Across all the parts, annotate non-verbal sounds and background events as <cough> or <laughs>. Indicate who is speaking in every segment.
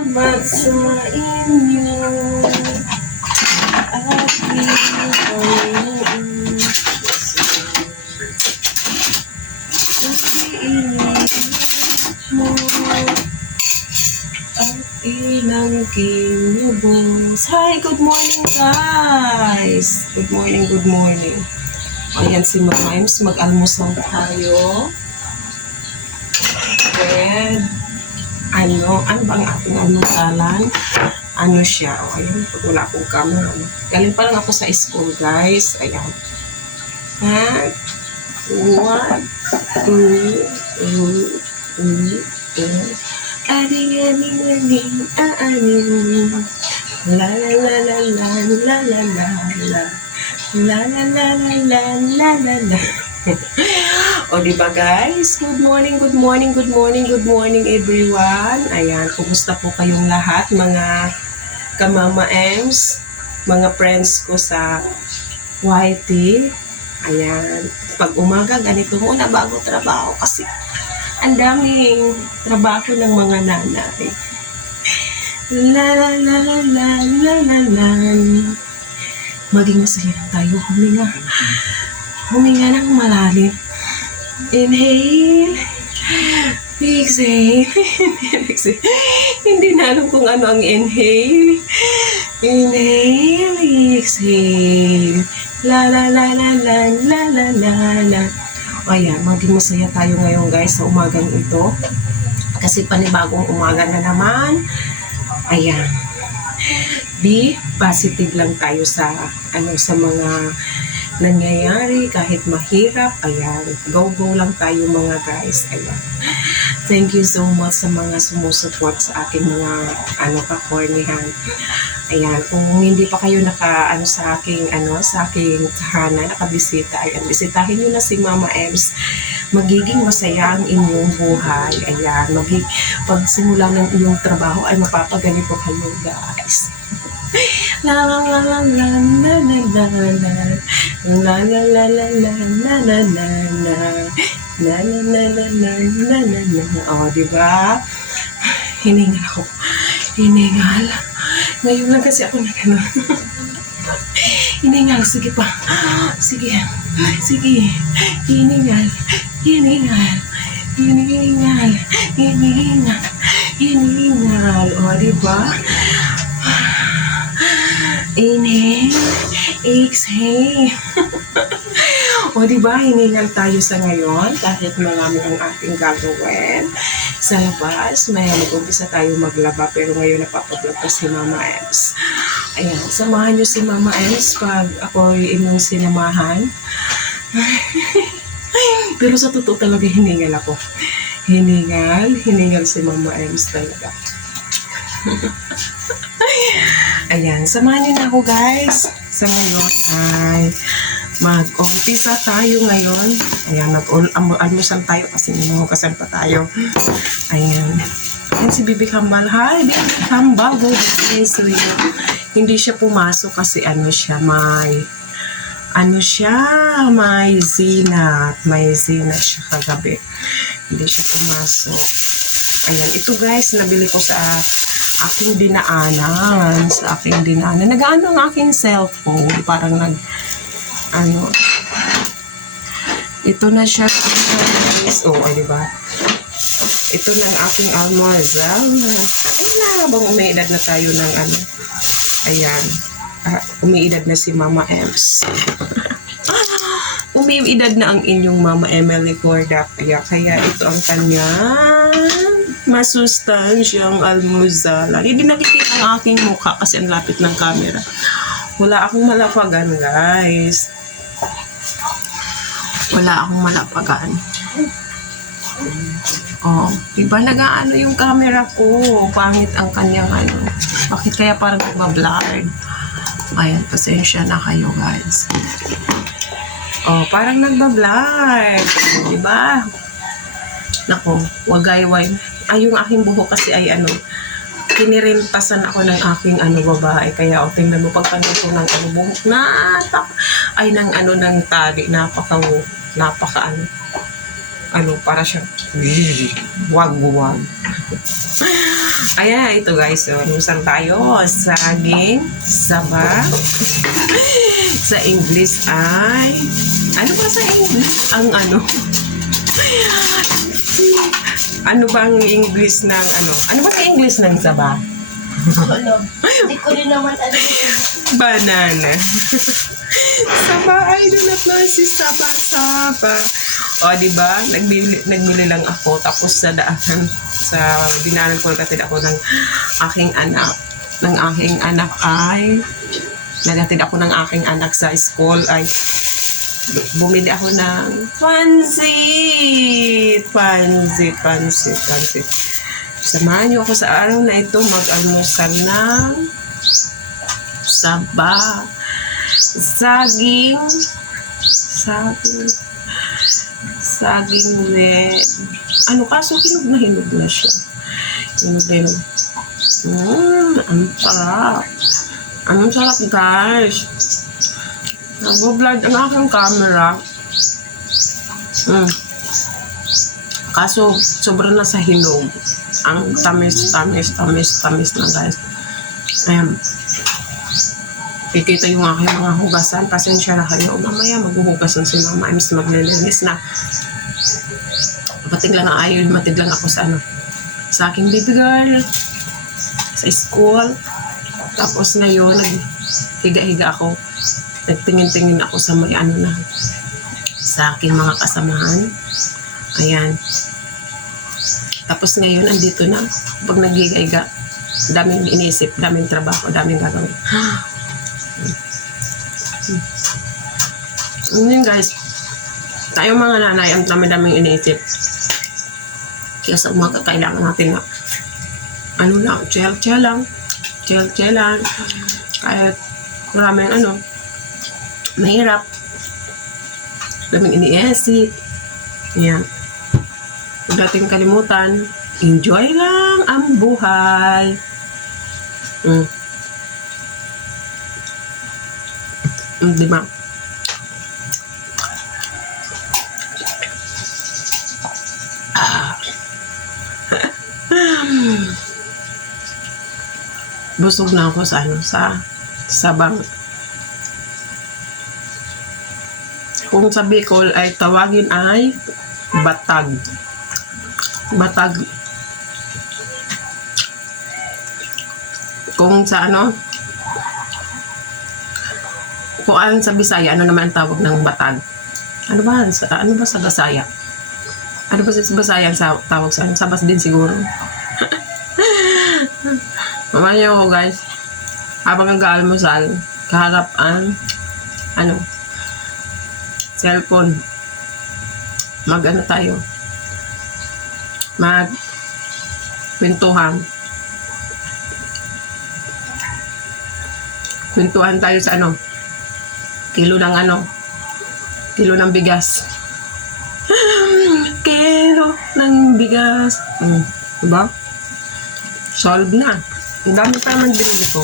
Speaker 1: Salamat sa inyo aking Panginoon. Inilis mo at inangking lubos. Hi, good morning guys! Good morning, good morning. Ayan si Mimes, mag-almusal tayo. With ano, ano bang ating almusalan? Ano siya? O, ayan, pag wala akong camera. ano. Galing pa lang ako sa school, guys. Ayan. Ha? One, two, two, two, two. Aring, aring, aring, aaning. La la la la la la la la la. La la la la la la la <laughs> la. O di ba guys? Good morning, good morning, good morning, good morning everyone. Ayan, kumusta po kayong lahat mga kamama Ems, mga friends ko sa YT. Ayan, pag umaga ganito muna bago trabaho kasi ang daming trabaho ng mga nanay. La la la la la la la la. Maging masaya lang tayo huminga. Huminga ng malalim. Inhale. Exhale. <laughs> Exhale. Hindi na alam kung ano ang inhale. Inhale. Exhale. La la la la la la la la la. O ayan, maging masaya tayo ngayon guys sa umagang ito. Kasi panibagong umaga na naman. Ayan. Be positive lang tayo sa ano sa mga nangyayari kahit mahirap. Ayan, go-go lang tayo mga guys. Ayan. Thank you so much sa mga sumusuport sa aking mga ano kakornihan. Ayan, kung hindi pa kayo naka ano sa aking ano sa aking tahanan, nakabisita, ayan, bisitahin niyo na si Mama Ems. Magiging masaya ang inyong buhay. Ayan, magig pagsimula ng iyong trabaho ay mapapaganito kayo, guys. <laughs> La la la la la la la la la la la la la la la la la la la La la la la la la Oh, di ba? Hiningal ako. Hiningal. Ngayon lang kasi ako na gano'n. Hiningal. Sige pa. Sige. Sige. Hiningal. Hiningal. Hiningal. Hiningal. Hiningal. O, di ba? Exhale. <laughs> o, di ba? Hiningal tayo sa ngayon kahit marami ang ating gagawin. Sa labas, may mag-umpisa tayo maglaba pero ngayon napapablog pa si Mama Ems. Ayan, samahan niyo si Mama Ems pag ako inyong sinamahan. <laughs> pero sa totoo talaga hiningal ako. Hiningal, hiningal si Mama Ems talaga. <laughs> Ayan, samahan niyo na ako guys. Sa ngayon ay mag-umpisa tayo ngayon. Ayan, nag-almusal tayo kasi minuhugasan pa tayo. Ayan. Ayan si Bibi Kambal. Hi, Bibi Kambal. Morning sa iyo. Hindi siya pumasok kasi ano siya, may ano siya, may zinat. May zinat siya kagabi. Hindi siya pumasok. Ayan, ito guys, nabili ko sa aking dinaanan. Sa aking dinaanan. Nagaano ang aking cellphone. Parang nag, ano, ito na siya guys. Oh, ay, diba? Ito na ang aking almuerzo. Ay na, habang umiidad na tayo ng ano. Ayan. Ah, umiidad na si Mama Ems. <laughs> umiidad na ang inyong Mama Emily Corda. Kaya, kaya ito ang kanyang masustansyang almuzalan. Hindi nakikita ang aking mukha kasi ang lapit ng camera. Wala akong malapagan, guys. Wala akong malapagan. Oh, diba nag-ano yung camera ko? Pangit ang kanyang ano. Bakit kaya parang nagbablurred? Ayan, pasensya na kayo, guys. Oh, parang nagbablurred. Diba? Nako, wagayway. Ay, yung aking buhok kasi ay ano, kinirentasan ako ng aking ano babae. Kaya, o, tingnan mo, pagtanong ko ng ano, buhok na, tap, ay ng ano, ng tali, napaka, napaka ano, ano, para siyang, wag, wag. <laughs> Ayan, ito guys. So, almusal tayo. Saging, saba. <laughs> sa English ay... Ano ba sa English? Ang ano? <laughs> ano bang English ng ano? Ano ba sa English ng saba?
Speaker 2: Alam. Hindi ko rin naman alam.
Speaker 1: Banana. <laughs> Saba, ay dunat na si Saba, Saba. O, di ba? Nagbili, nagbili lang ako. Tapos sa daanan, <laughs> sa dinaanan ko nagatid ako ng aking anak. Ng aking anak ay, nagatid ako ng aking anak sa school ay bumili ako ng pansit. Pansit, pansit, pansit. Samahan niyo ako sa araw na ito mag-almusal ng saba, saging, saging, saging red. Ano kaso hinog na hinog na siya. Hinog na hinog. Mmm, ang sarap. Ang sarap guys. Nag-vlog ang aking camera. Mm. Kaso, sobrang na sa hinog. Ang tamis, tamis, tamis, tamis na guys. Ayan. Kikita yung aking mga hugasan. Pasensya na kayo. Mamaya maghuhugas na si Mama Ems maglilinis na. Matig lang ang ayaw. Matig lang ako sa ano. Sa aking baby girl. Sa school. Tapos ngayon, naghiga-higa ako. Nagtingin-tingin ako sa may ano na. Sa aking mga kasamahan. Ayan. Tapos ngayon, andito na. Pag naghiga-higa, daming inisip, daming trabaho, daming gagawin. Ano yun guys, tayo mga nanay, ang dami-daming iniisip. Kaya sa umaga, kailangan natin na, ano lang, chill-chill lang. Chill-chill lang. Kahit maraming ano, mahirap. Daming iniisip. Yan. Huwag natin kalimutan, enjoy lang ang buhay. Mm. Mm, di ba? <laughs> Busog na ako sa ano, sa sabang. Kung sa Bicol ay tawagin ay batag. Batag. Kung sa ano, kung ano sa Bisaya, ano naman ang tawag ng batag? Ano ba? Sa, ano ba sa Bisaya? Ano ba sa Bisaya ang sa, tawag sa Sabas din siguro. <laughs> Mamaya ako guys. Habang nag-aalmusal, kaharap ang ano, cellphone. Mag ano tayo. Mag kwentuhan. Kwentuhan tayo sa ano, kilo ng ano, kilo ng bigas. <laughs> kilo ng bigas. Mm, diba? Solve na. Ang dami pa naman binili ko.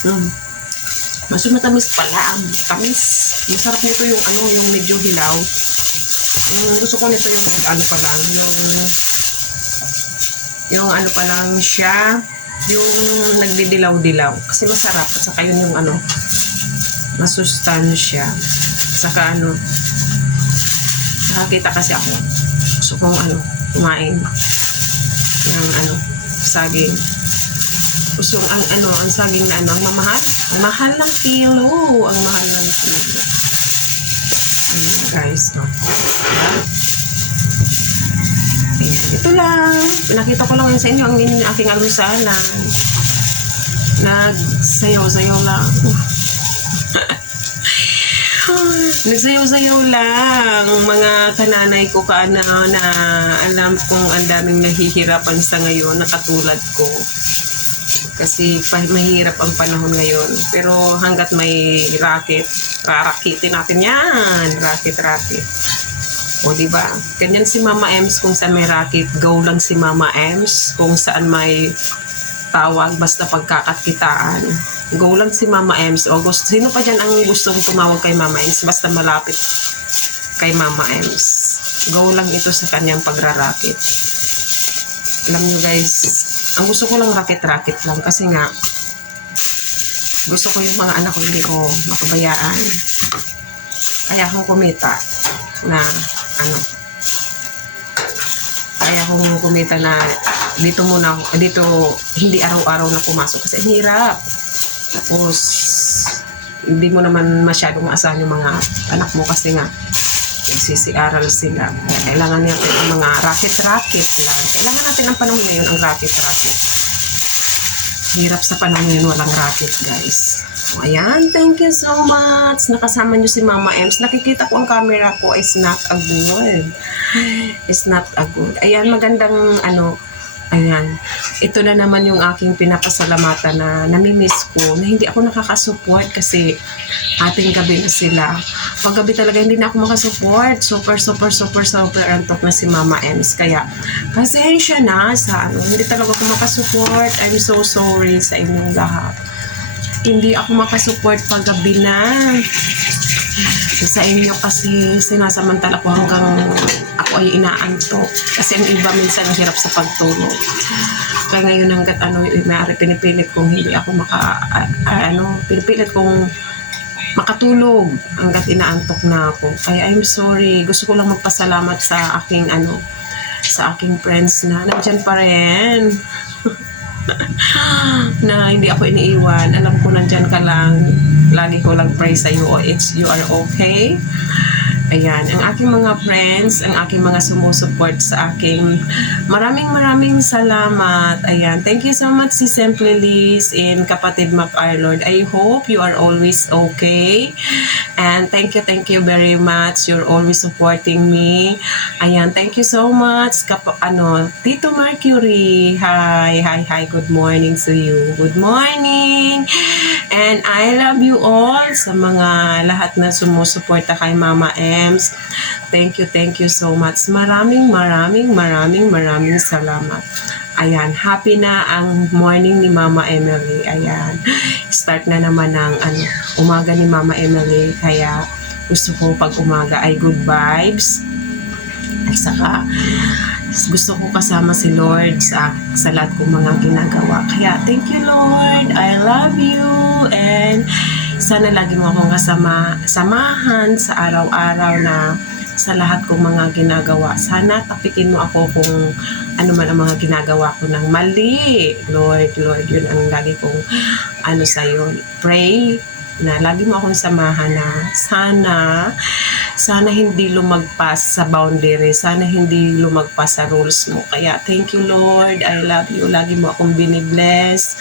Speaker 1: Mm. Mas matamis pala. Ang tamis. Masarap nito yung ano, yung medyo hilaw. Mm, gusto ko nito yung ano pa lang, yung yung ano pa lang siya, yung nagdidilaw-dilaw. Kasi masarap. At saka yun yung ano, masustansya. Saka ano, nakakita kasi ako. Gusto kong ano, kumain ng ano, saging. Gusto ang ano, ang saging na ano, ang mamahal. Ang mahal ng kilo. Ang mahal ng kilo. Ayan guys. Oh. Diba? Ayan, ito lang. Pinakita ko lang sa inyo ang in- aking almusalan. Nagsayaw-sayaw lang. <laughs> Nagsayaw-sayaw lang mga kananay ko ka na, na alam kong ang daming nahihirapan sa ngayon na katulad ko. Kasi mahirap ang panahon ngayon. Pero hanggat may racket, rarakitin natin yan. Racket, racket. O, di ba? Ganyan si Mama Ems kung saan may racket. Go lang si Mama Ems kung saan may tawag basta pagkakakitaan. Go lang si Mama Ems. O gusto, sino pa dyan ang gustong tumawag kay Mama Ems basta malapit kay Mama Ems. go lang ito sa kanyang pagrarakit. Alam nyo guys, ang gusto ko lang rakit-rakit lang kasi nga gusto ko yung mga anak ko hindi ko mapabayaan. Kaya akong kumita na ano kaya akong kumita na dito muna ako, dito hindi araw-araw na pumasok kasi hirap. Tapos hindi mo naman masyadong maasahan yung mga anak mo kasi nga nagsisiaral sila. Kailangan niya ng mga racket-racket lang. Kailangan natin ang panahon ngayon ang racket-racket. Hirap sa panahon ngayon walang racket, guys. So, ayan, thank you so much. Nakasama niyo si Mama Ems. Nakikita ko ang camera ko is not a good. Is not a good. Ayan, magandang ano, Ayan. Ito na naman yung aking pinapasalamatan na namimiss ko na hindi ako nakakasupport kasi ating gabi na sila. Pag gabi talaga hindi na ako makasupport. Super, super, super, super antok na si Mama Ems. Kaya, pasensya na sa ano, hindi talaga ako makasupport. I'm so sorry sa inyong lahat. Hindi ako makasupport pag gabi na sa inyo kasi sinasamantala ko hanggang ako ay inaantok. Kasi ang iba minsan ang hirap sa pagtulog. Kaya ngayon hanggat ano, eh, maaari pinipilit kong hindi ako maka, ah, ano, pinipilit kong makatulog hanggat inaantok na ako. Kaya I'm sorry. Gusto ko lang magpasalamat sa aking ano, sa aking friends na nandyan pa rin. <laughs> na hindi ako iniiwan. Alam ko nandyan ka lang. Lagi ko lang pray sa iyo. It's, you are okay. Ayan, ang aking mga friends, ang aking mga sumusuport sa aking maraming maraming salamat. Ayan, thank you so much si Simply Liz and kapatid Mac Arlord. I hope you are always okay. And thank you, thank you very much. You're always supporting me. Ayan, thank you so much. Kap ano, Tito Mercury. Hi, hi, hi. Good morning to you. Good morning. And I love you all sa mga lahat na sumusuporta kay Mama Ems. Thank you, thank you so much. Maraming, maraming, maraming, maraming salamat. Ayan, happy na ang morning ni Mama Emily. Ayan, start na naman ng ano, umaga ni Mama Emily. Kaya gusto ko pag umaga ay good vibes. At saka, gusto ko kasama si Lord sa, sa lahat kong mga ginagawa. Kaya, thank you Lord. I love you. And sana lagi mo akong kasama, samahan sa araw-araw na sa lahat kong mga ginagawa. Sana tapikin mo ako kung ano man ang mga ginagawa ko ng mali. Lord, Lord, yun ang lagi kong ano sa'yo. Pray na lagi mo akong samahan na sana sana hindi lumagpas sa boundary, sana hindi lumagpas sa rules mo. Kaya thank you Lord, I love you. Lagi mo akong binibless.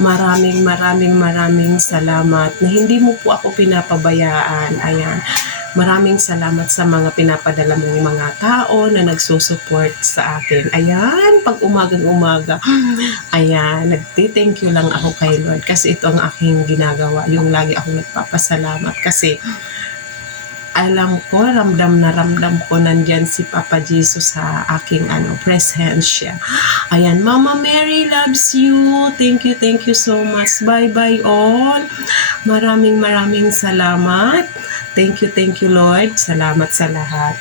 Speaker 1: Maraming maraming maraming salamat na hindi mo po ako pinapabayaan. Ayan. Maraming salamat sa mga pinapadala mong mga tao na nagsusupport sa akin. Ayan, pag umagang umaga, ayan, nagti-thank you lang ako kay Lord kasi ito ang aking ginagawa. Yung lagi akong nagpapasalamat kasi alam ko, ramdam na ramdam ko nandyan si Papa Jesus sa aking ano, presensya. Ayan, Mama Mary loves you. Thank you, thank you so much. Bye-bye all. Maraming maraming salamat. Thank you, thank you Lord. Salamat sa lahat.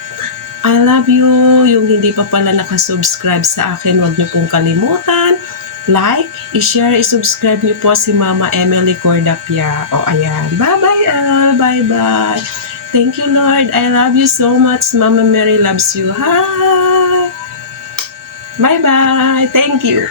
Speaker 1: I love you. Yung hindi pa pala nakasubscribe sa akin, huwag niyo pong kalimutan. Like, i-share, i-subscribe niyo po si Mama Emily Cordapia. O, ayan. Bye-bye all. Bye-bye. Thank you, Lord. I love you so much. Mama Mary loves you. Hi. Bye-bye. Thank you.